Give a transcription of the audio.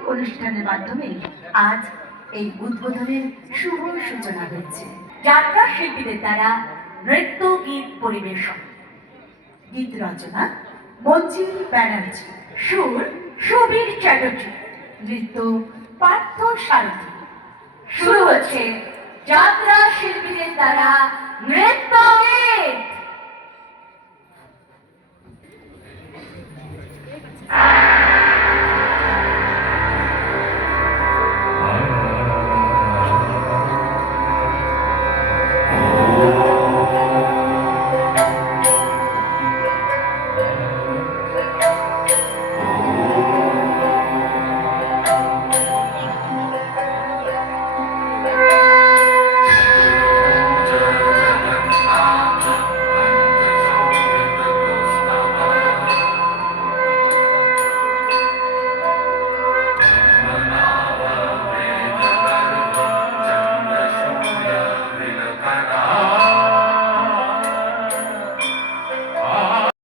সাংস্কৃতিক অনুষ্ঠানের মাধ্যমে আজ এই উদ্বোধনের শুভ সূচনা হয়েছে। যাত্রা শিল্পীদের দ্বারা নৃত্য গীত পরিবেশন, গীত রচনা মঞ্জিল ব্যানার্জি, সুর সুবীর চ্যাটার্জি, নৃত্য পার্থ সারথী। শুরু হচ্ছে যাত্রা শিল্পীদের দ্বারা নৃত্য গীত।